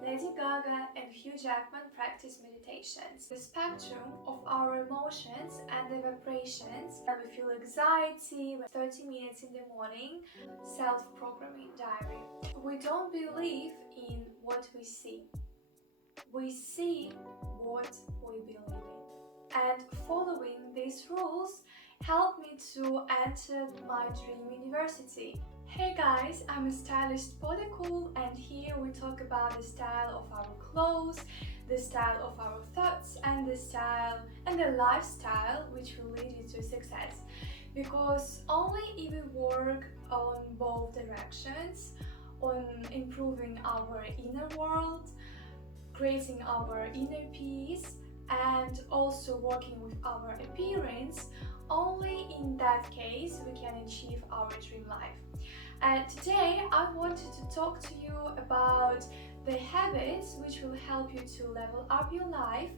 Lady Gaga and Hugh Jackman practice meditations. The spectrum of our emotions and the vibrations. When we feel anxiety, 30 minutes in the morning, self-programming diary. We don't believe in what we see. We see what we believe in. And following these rules helped me to enter my dream university. Hey guys, I'm a stylist Polycool, and here we talk about the style of our clothes, the style of our thoughts, and the style and the lifestyle which will lead you to success. Because only if we work on both directions, on improving our inner world, creating our inner peace, and also working with our appearance, only in that case we can achieve our dream life. And today I wanted to talk to you about the habits which will help you to level up your life,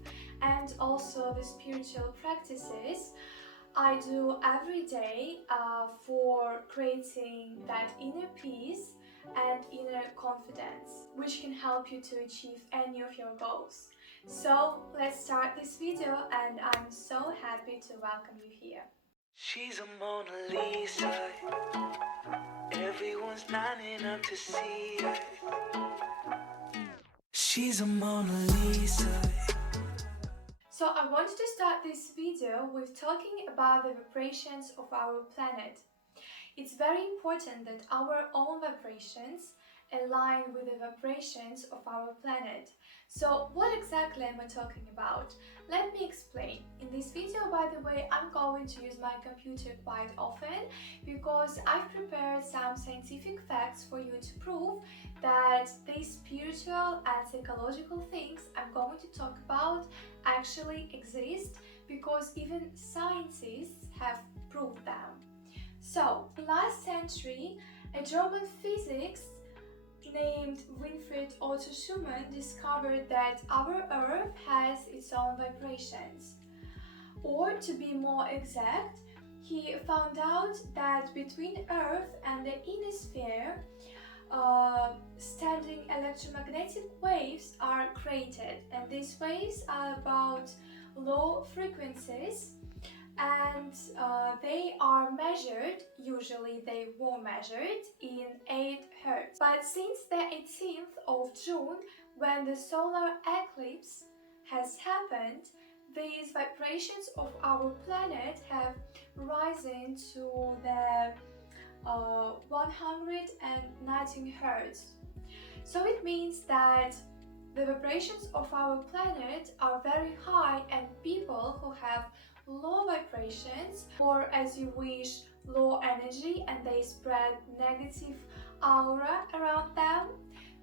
and also the spiritual practices I do every day for creating that inner peace and inner confidence, which can help you to achieve any of your goals. So let's start this video, and I'm so happy to welcome you here. She's a Mona Lisa. Everyone's lining up to see her. She's a Mona Lisa. So I wanted to start this video with talking about the vibrations of our planet. It's very important that our own vibrations align with the vibrations of our planet. So what exactly am I talking about? Let me explain. In this video, by the way, I'm going to use my computer quite often because I've prepared some scientific facts for you to prove that these spiritual and psychological things I'm going to talk about actually exist, because even scientists have proved them. So, last century, a German physicist named Winfried Otto Schumann discovered that our Earth has its own vibrations. Or, to be more exact, he found out that between Earth and the inner sphere, standing electromagnetic waves are created, and these waves are about low frequencies, and they are measured, usually they were measured in 8 Hz. But since the 18th of June, when the solar eclipse has happened, these vibrations of our planet have risen to the 119 Hz. So it means that the vibrations of our planet are very high, and people who have low vibrations, or as you wish, low energy, and they spread negative aura around them,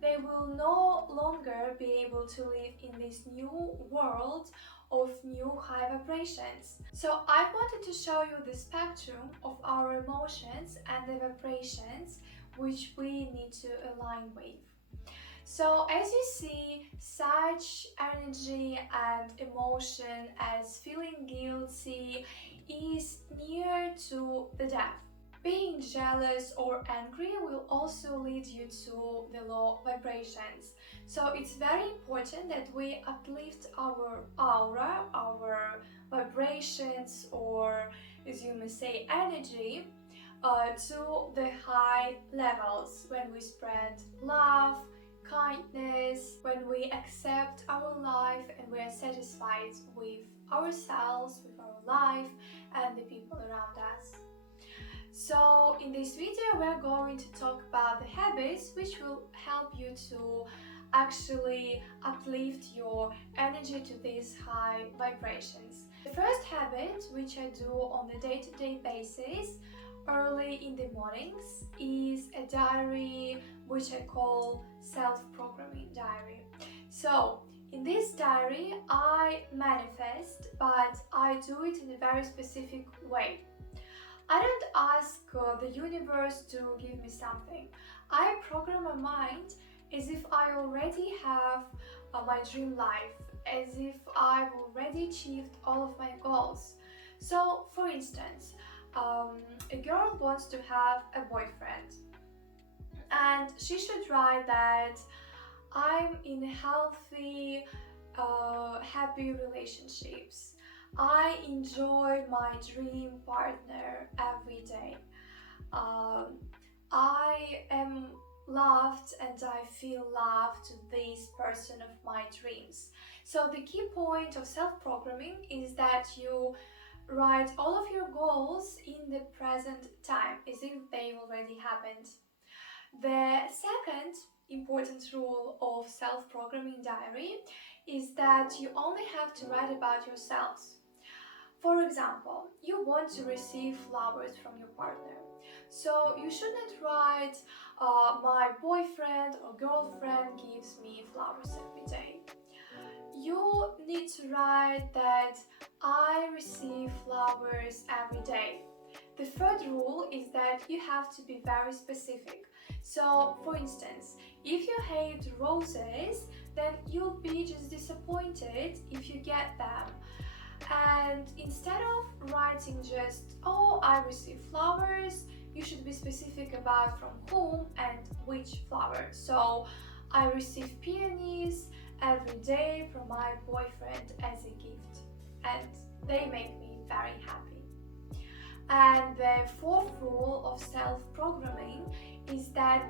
they will no longer be able to live in this new world of new high vibrations. So I wanted to show you the spectrum of our emotions and the vibrations which we need to align with. So as you see, such energy and emotion as feeling guilty is near to the death. Being jealous or angry will also lead you to the low vibrations. So it's very important that we uplift our aura, our vibrations, or as you may say, energy, to the high levels when we spread love, kindness, when we accept our life and we are satisfied with ourselves, with our life and the people around us. So in this video we're going to talk about the habits which will help you to actually uplift your energy to these high vibrations. The first habit, which I do on a day-to-day basis early in the mornings, is a diary which I call self-programming diary. So in this diary I manifest, but I do it in a very specific way. I don't ask the universe to give me something. I program my mind as if I already have my dream life, as if I've already achieved all of my goals. So for instance, a girl wants to have a boyfriend, and she should write that I'm in healthy, happy relationships. I enjoy my dream partner every day. Um, I am loved and I feel loved to this person of my dreams. So the key point of self-programming is that you write all of your goals in the present time as if they already happened. The second important rule of self-programming diary is that you only have to write about yourselves. For example, you want to receive flowers from your partner. So you shouldn't write, my boyfriend or girlfriend gives me flowers every day. You need to write that I receive flowers every day. The third rule is that you have to be very specific. So, for instance, if you hate roses, then you'll be just disappointed if you get them. And instead of writing just, oh, I receive flowers, you should be specific about from whom and which flower. So, I receive peonies every day from my boyfriend as a gift, and they make me very happy. And the fourth rule of self-programming is that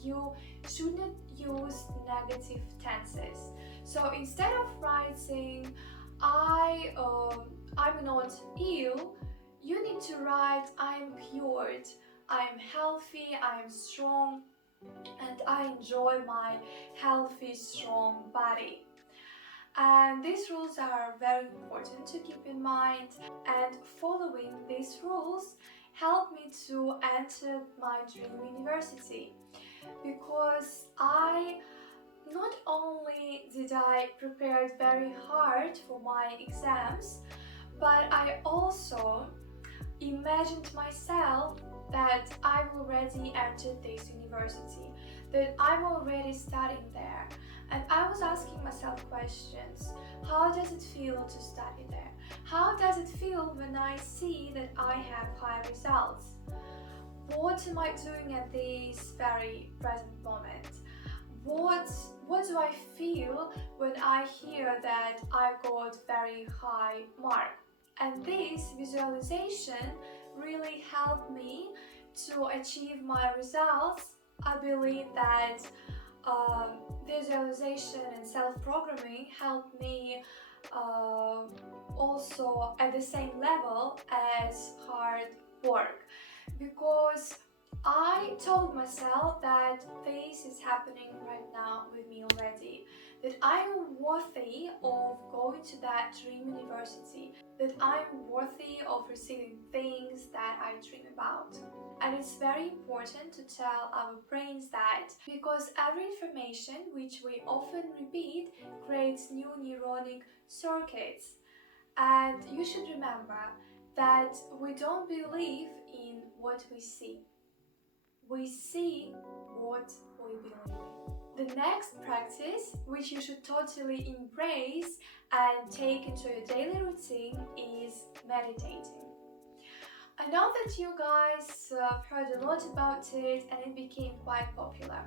you shouldn't use negative tenses. So instead of writing I'm not ill, you need to write I'm cured, I'm healthy, I'm strong, and I enjoy my healthy, strong body. And these rules are very important to keep in mind, and following these rules helped me to enter my dream university, because I not only did I prepare very hard for my exams, but I also imagined myself that I've already entered this university, that I'm already studying there. And I was asking myself questions. How does it feel to study there? How does it feel when I see that I have high results? What am I doing at this very present moment? What do I feel when I hear that I got very high mark? And this visualization really helped me to achieve my results. I believe that visualization and self-programming helped me also at the same level as hard work, because I told myself that this is happening right now with me already, that I am worthy of going to that dream university, that I'm worthy of receiving things that I dream about. And it's very important to tell our brains that, because every information which we often repeat creates new neuronic circuits. And you should remember that we don't believe in what we see. We see what we believe in. The next practice, which you should totally embrace and take into your daily routine, is meditating. I know that you guys heard a lot about it and it became quite popular.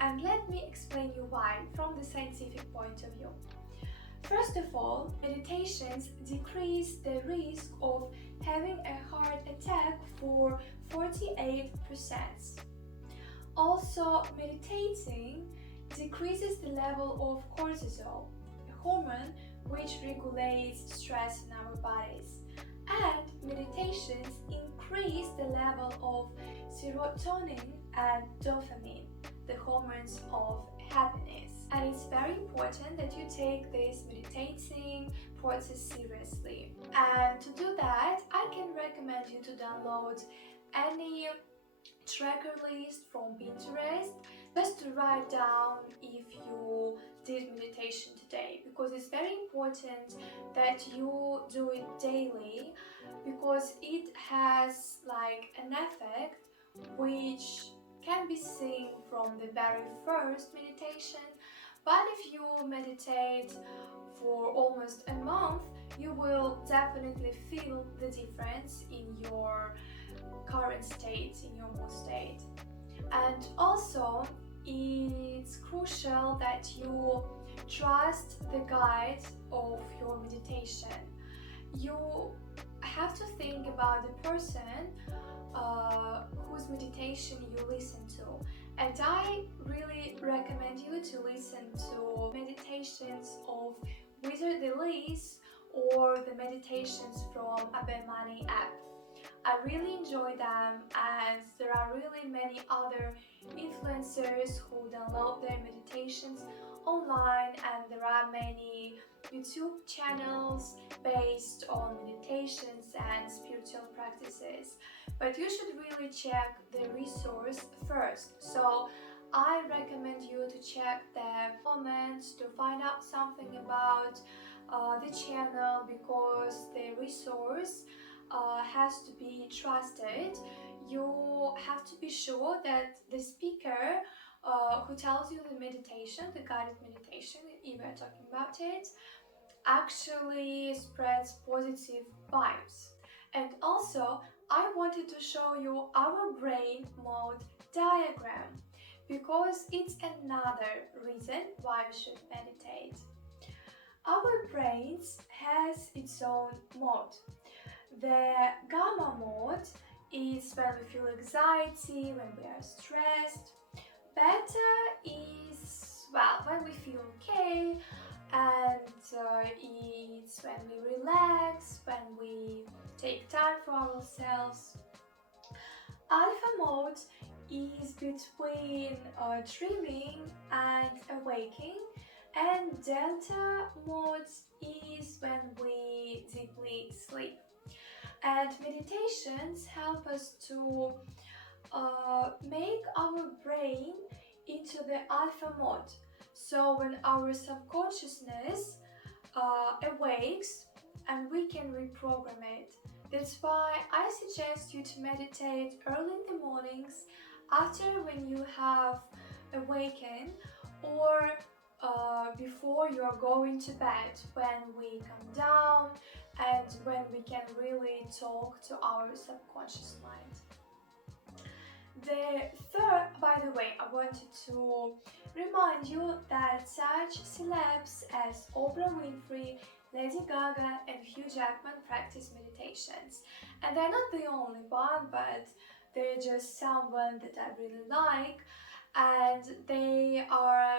And let me explain you why from the scientific point of view. First of all, meditations decrease the risk of having a heart attack for 48%. Also, meditating decreases the level of cortisol, a hormone which regulates stress in our bodies. And meditations increase the level of serotonin and dopamine, the hormones of happiness. And it's very important that you take this meditating process seriously. And to do that, I can recommend you to download any tracker list from Pinterest, just to write down if you did meditation today, because it's very important that you do it daily, because it has like an effect which can be seen from the very first meditation. But if you meditate for almost a month, you will definitely feel the difference in your current state, in your mood state. And also, it crucial that you trust the guide of your meditation. You have to think about the person whose meditation you listen to. And I really recommend you to listen to meditations of Wizard the Liz or the meditations from Money app. I really enjoy them, and there are really many other influencers who download their meditations online, and there are many YouTube channels based on meditations and spiritual practices. But you should really check the resource first. So I recommend you to check the comments to find out something about the channel, because the resource has to be trusted. You have to be sure that the speaker who tells you the meditation, the guided meditation, if we're talking about it, actually spreads positive vibes. And also, I wanted to show you our brain mode diagram, because it's another reason why we should meditate. Our brains has its own mode. The gamma mode is when we feel anxiety, when we are stressed. Beta is, well, when we feel okay, and it's when we relax, when we take time for ourselves. Alpha mode is between dreaming and awaking, and delta mode is when we deeply sleep. And meditations help us to make our brain into the alpha mode. So when our subconsciousness awakes, and we can reprogram it. That's why I suggest you to meditate early in the mornings, after when you have awakened, or before you're going to bed, when we come down and when we can really talk to our subconscious mind. The third, by the way, I wanted to remind you that such celebs as Oprah Winfrey, Lady Gaga and Hugh Jackman practice meditations. And they're not the only one, but they're just someone that I really like, and they are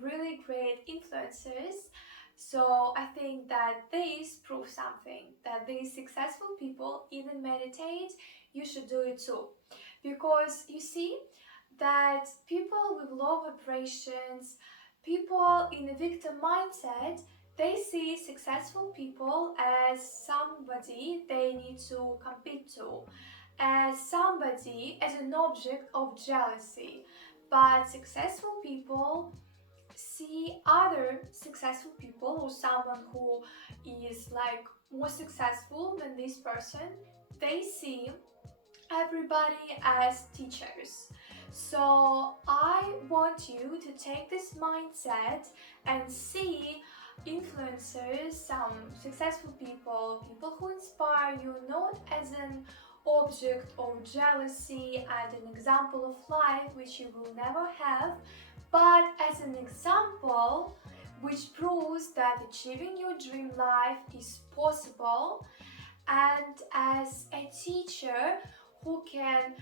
really great influencers. So I think that this proves something, that these successful people even meditate. You should do it too, because you see that people with low vibrations, people in a victim mindset, they see successful people as somebody they need to compete to, as somebody, as an object of jealousy. But successful people see other successful people, or someone who is like more successful than this person, they see everybody as teachers. So I want you to take this mindset and see influencers, some successful people, people who inspire you, not as an object of jealousy and an example of life which you will never have, but as an example which proves that achieving your dream life is possible, and as a teacher who can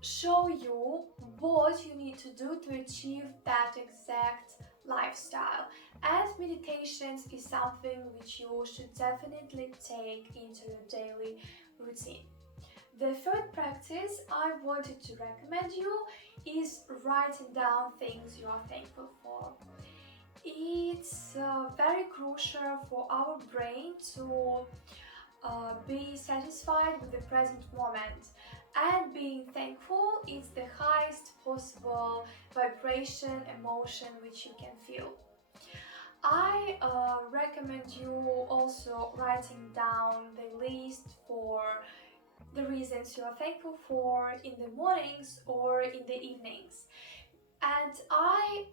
show you what you need to do to achieve that exact lifestyle. And meditations is something which you should definitely take into your daily routine. The third practice I wanted to recommend you is writing down things you are thankful for. It's very crucial for our brain to be satisfied with the present moment, and being thankful is the highest possible vibration, emotion which you can feel. I recommend you also writing down the list for the reasons you are thankful for in the mornings or in the evenings. And I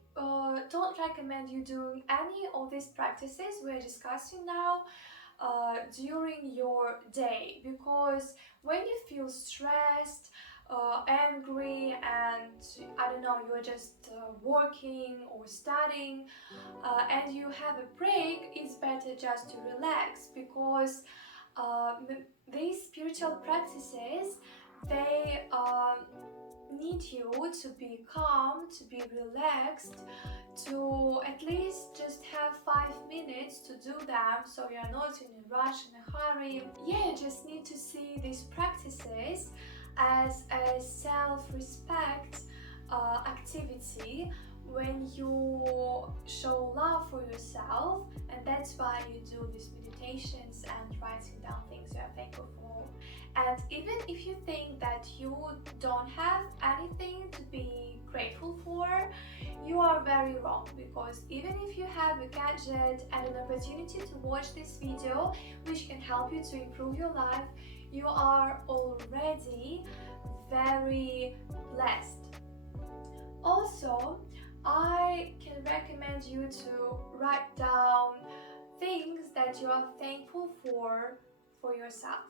don't recommend you doing any of these practices we're discussing now during your day, because when you feel stressed, angry and I don't know, you're just working or studying and you have a break, it's better just to relax, because these spiritual practices, they need you to be calm, to be relaxed, to at least just have 5 minutes to do them, so you're not in a rush, in a hurry. Yeah, you just need to see these practices as a self-respect activity when you show love for yourself, and that's why you do these meditations and writing down things you are thankful for. And even if you think that you don't have anything to be grateful for, you are very wrong, because even if you have a gadget and an opportunity to watch this video which can help you to improve your life, you are already very blessed. Also, I can recommend you to write down things that you are thankful for yourself.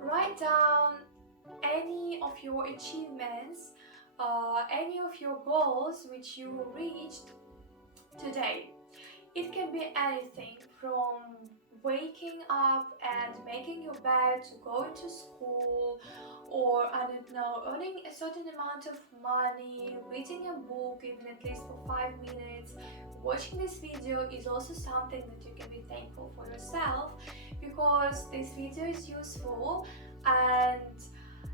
Write down any of your achievements, any of your goals which you reached today. It can be anything from waking up and making your bed to going to school, or I don't know, earning a certain amount of money, reading a book even at least for 5 minutes. Watching this video is also something that you can be thankful for yourself, because this video is useful and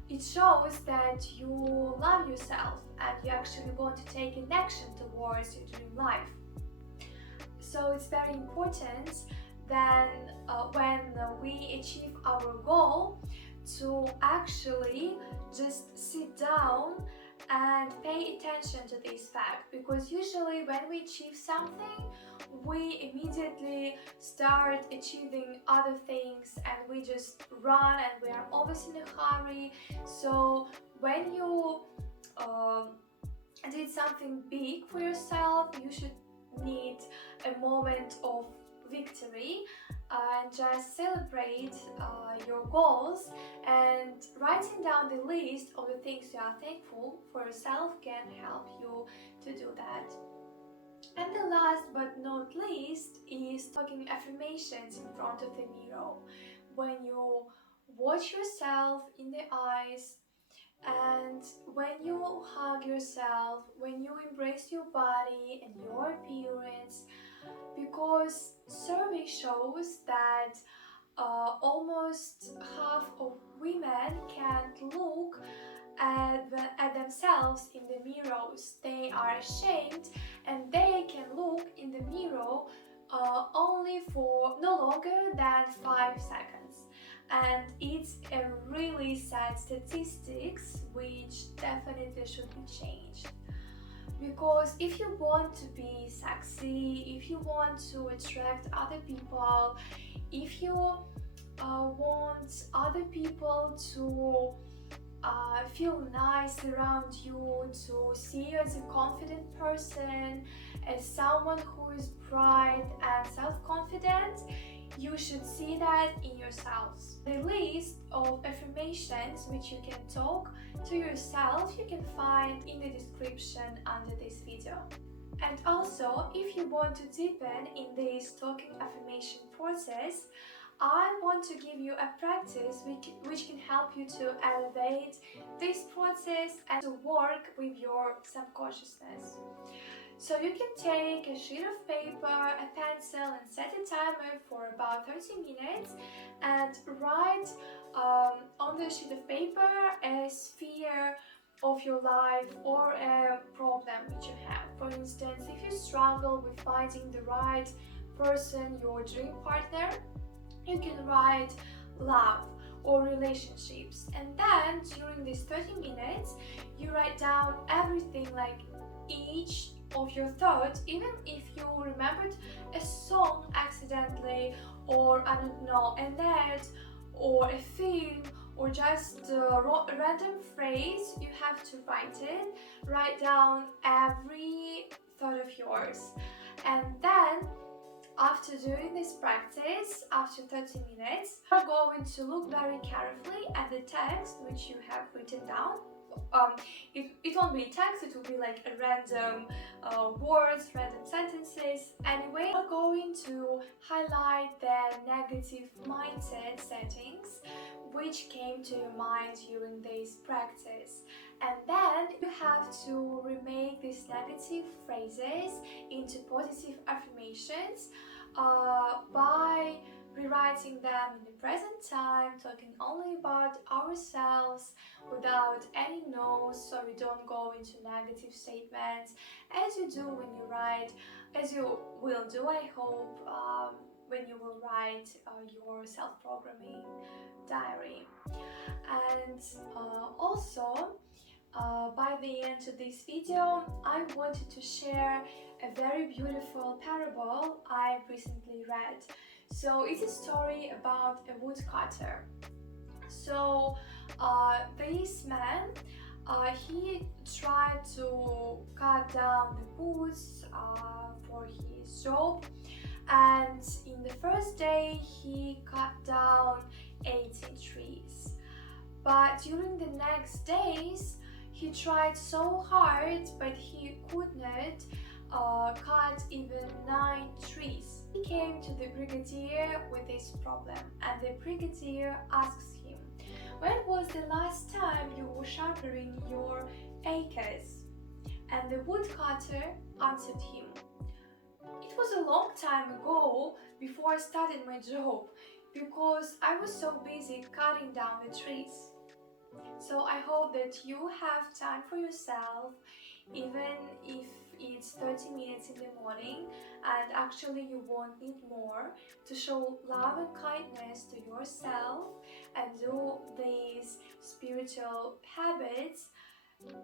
it shows that you love yourself and you actually want to take an action towards your dream life. So it's very important then when we achieve our goal to actually just sit down and pay attention to this fact, because usually when we achieve something, we immediately start achieving other things and we just run and we are always in a hurry. So when you did something big for yourself, you should need a moment of victory and just celebrate your goals, and writing down the list of the things you are thankful for yourself can help you to do that. And the last but not least is talking affirmations in front of the mirror. When you watch yourself in the eyes, and when you hug yourself, when you embrace your body and your appearance, because survey shows that almost half of women can't look at themselves in the mirrors. They are ashamed and they can look in the mirror only for no longer than 5 seconds. And it's a really sad statistics which definitely should be changed. Because if you want to be sexy, if you want to attract other people, if you want other people to feel nice around you, to see you as a confident person, as someone who is bright and self-confident, you should see that in yourselves. The list of affirmations which you can talk to yourself you can find in the description under this video. And also, if you want to deepen in this talking affirmation process, I want to give you a practice which can help you to elevate this process and to work with your subconsciousness. So you can take a sheet of paper, a pencil, and set a timer for about 30 minutes and write on the sheet of paper a sphere of your life or a problem which you have. For instance, if you struggle with finding the right person, your dream partner, you can write love or relationships, and then during these 30 minutes you write down everything, like each of your thoughts, even if you remembered a song accidentally, or I don't know, an ad or a film, or just a random phrase, you have to write it. Write down every thought of yours, and then after doing this practice, after 30 minutes, you're going to look very carefully at the text which you have written down. It won't be text, it will be like a random words, random sentences. Anyway, we're going to highlight the negative mindset settings which came to your mind during this practice. And then you have to remake these negative phrases into positive affirmations by rewriting them in the present time, talking only about ourselves without any no's, so you don't go into negative statements, as you do when you write, as you will do, I hope, when you will write your self-programming diary. And also, by the end of this video, I wanted to share a very beautiful parable I recently read. So it's a story about a woodcutter. So this man, he tried to cut down the woods for his job, and in the first day he cut down 18 trees. But during the next days, he tried so hard, but he could not cut even 9 trees. He came to the brigadier with this problem, and the brigadier asks him, "When was the last time you were sharpening your acres?" And the woodcutter answered him, "It was a long time ago, before I started my job, because I was so busy cutting down the trees." So I hope that you have time for yourself, even if it's 30 minutes in the morning, and actually you won't need more, to show love and kindness to yourself and do these spiritual habits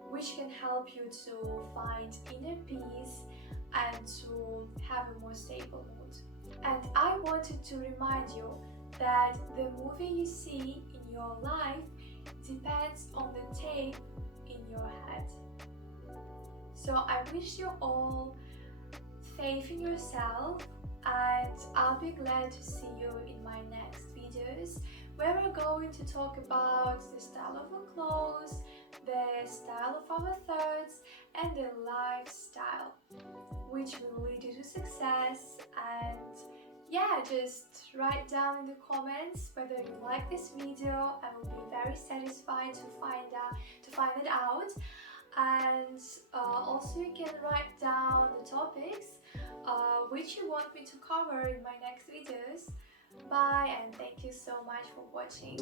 which can help you to find inner peace and to have a more stable mood. And I wanted to remind you that the movie you see in your life depends on the tape in your head. So I wish you all faith in yourself, and I'll be glad to see you in my next videos, where we're going to talk about the style of our clothes, the style of our thoughts, and the lifestyle which will lead you to success. And yeah, just write down in the comments whether you like this video. I will be very satisfied to find it out. And also you can write down the topics which you want me to cover in my next videos. Bye, and thank you so much for watching.